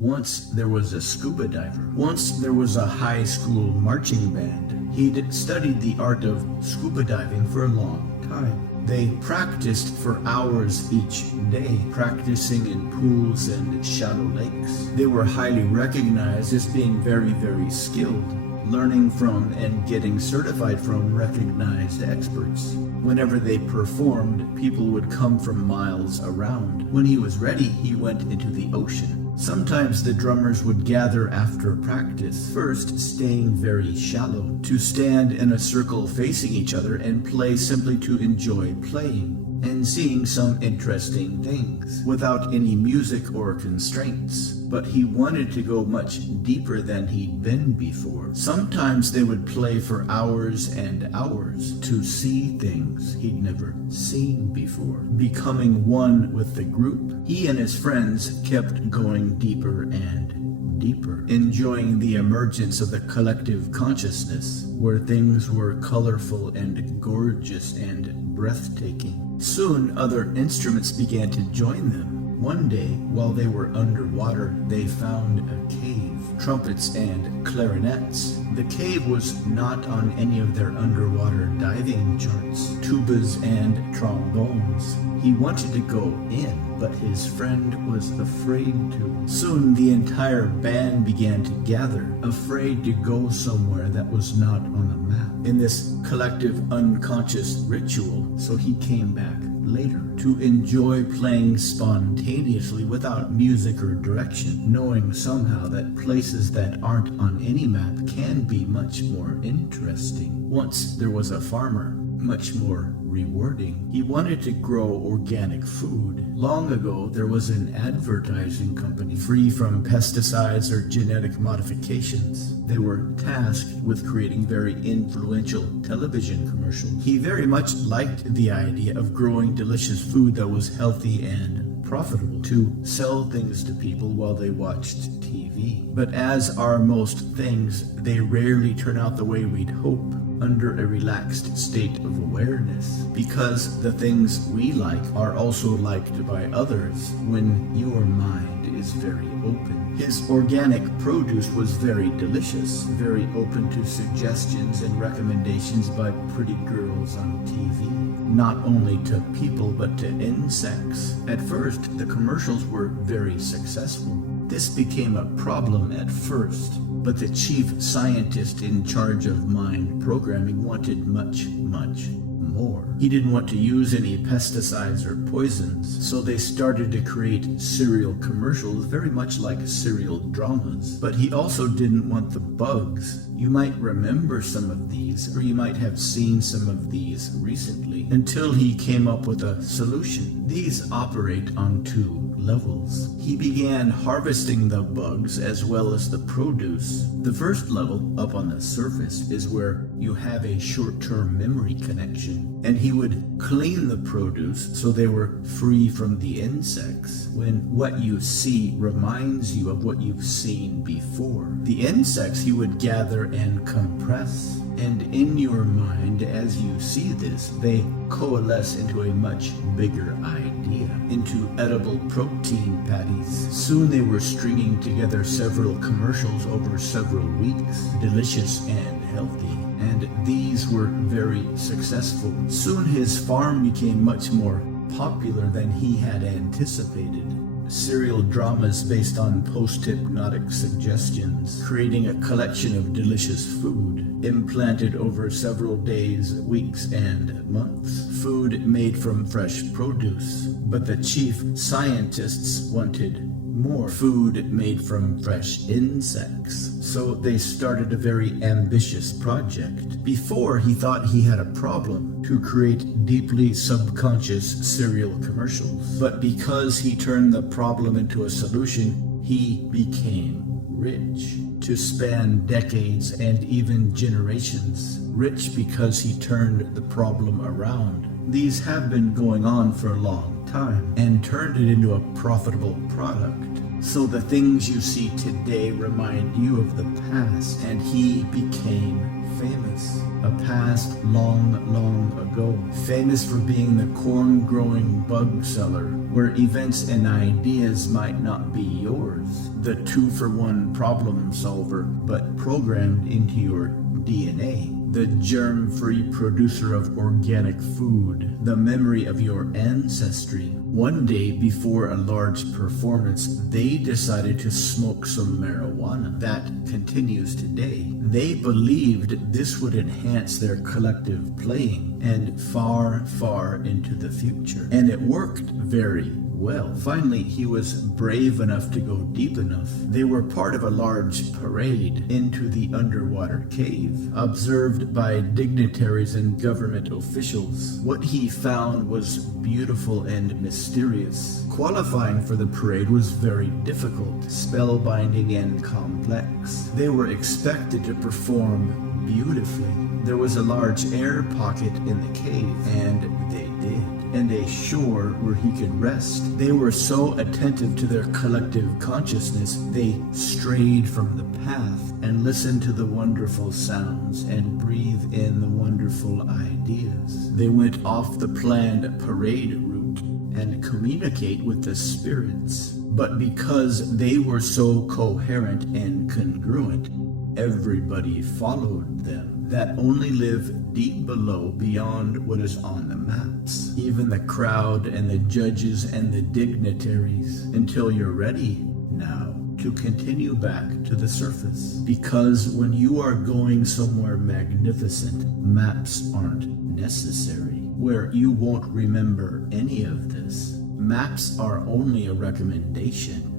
Once there was a scuba diver. Once there was a high school marching band. He'd studied the art of scuba diving for a long time. They practiced for hours each day, practicing in pools and shallow lakes. They were highly recognized as being very, very skilled, learning from and getting certified from recognized experts. Whenever they performed, people would come from miles around. When he was ready, he went into the ocean. Sometimes the drummers would gather after practice, first staying very shallow, to stand in a circle facing each other and play simply to enjoy playing and seeing some interesting things, without any music or constraints. But he wanted to go much deeper than he'd been before. Sometimes they would play for hours and hours to see things he'd never seen before. Becoming one with the group, he and his friends kept going deeper and deeper, enjoying the emergence of the collective consciousness, where things were colorful and gorgeous and breathtaking. Soon other instruments began to join them. One day, while they were underwater, they found a cave, trumpets and clarinets. The cave was not on any of their underwater diving charts, tubas and trombones. He wanted to go in, but his friend was afraid to. Soon the entire band began to gather, afraid to go somewhere that was not on the map, in this collective unconscious ritual. So he came back later to enjoy playing spontaneously without music or direction, knowing somehow that places that aren't on any map can be much more interesting. Once there was a farmer, much more rewarding. He wanted to grow organic food. Long ago, there was an advertising company free from pesticides or genetic modifications. They were tasked with creating very influential television commercials. He very much liked the idea of growing delicious food that was healthy and profitable, to sell things to people while they watched TV. But as are most things, they rarely turn out the way we'd hope under a relaxed state of awareness, because the things we like are also liked by others when your mind is very open. His organic produce was very delicious, very open to suggestions and recommendations by pretty girls on TV, not only to people but to insects. At first, the commercials were very successful. This became a problem at first, but the chief scientist in charge of mind programming wanted much, much more. He didn't want to use any pesticides or poisons, so they started to create serial commercials very much like serial dramas. But he also didn't want the bugs. You might remember some of these, or you might have seen some of these recently, until he came up with a solution. These operate on two levels. He began harvesting the bugs as well as the produce. The first level, up on the surface, is where you have a short-term memory connection, and he would clean the produce so they were free from the insects when what you see reminds you of what you've seen before. The insects he would gather and compress, and in your mind, as you see this, they coalesce into a much bigger idea, into edible protein patties. Soon they were stringing together several commercials over several weeks, delicious and healthy, and these were very successful. Soon his farm became much more popular than he had anticipated. Serial dramas based on post-hypnotic suggestions, creating a collection of delicious food, implanted over several days, weeks, and months. Food made from fresh produce, but the chief scientists wanted more food made from fresh insects. So they started a very ambitious project. Before, he thought he had a problem to create deeply subconscious serial commercials. But because he turned the problem into a solution, he became rich, to span decades and even generations. Rich because he turned the problem around. These have been going on for a long time and turned it into a profitable product. So the things you see today remind you of the past, and he became famous. A past long, long ago. Famous for being the corn-growing bug seller, where events and ideas might not be yours. The 2-for-1 problem solver, but programmed into your DNA. The germ-free producer of organic food. The memory of your ancestry. One day before a large performance, they decided to smoke some marijuana. That continues today. They believed this would enhance their collective playing and far, far into the future. And it worked very well. Finally, he was brave enough to go deep enough. They were part of a large parade into the underwater cave, observed by dignitaries and government officials. What he found was beautiful and mysterious. Qualifying for the parade was very difficult, spellbinding and complex. They were expected to perform beautifully. There was a large air pocket in the cave, and they did. And a shore where he could rest. They were so attentive to their collective consciousness, they strayed from the path and listened to the wonderful sounds and breathed in the wonderful ideas. They went off the planned parade route and communicate with the spirits. But because they were so coherent and congruent, everybody followed them. That only live deep below, beyond what is on the maps. Even the crowd and the judges and the dignitaries, until you're ready now to continue back to the surface. Because when you are going somewhere magnificent, maps aren't necessary. Where you won't remember any of this. Maps are only a recommendation.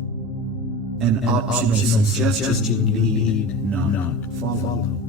An optional suggestion you need not follow.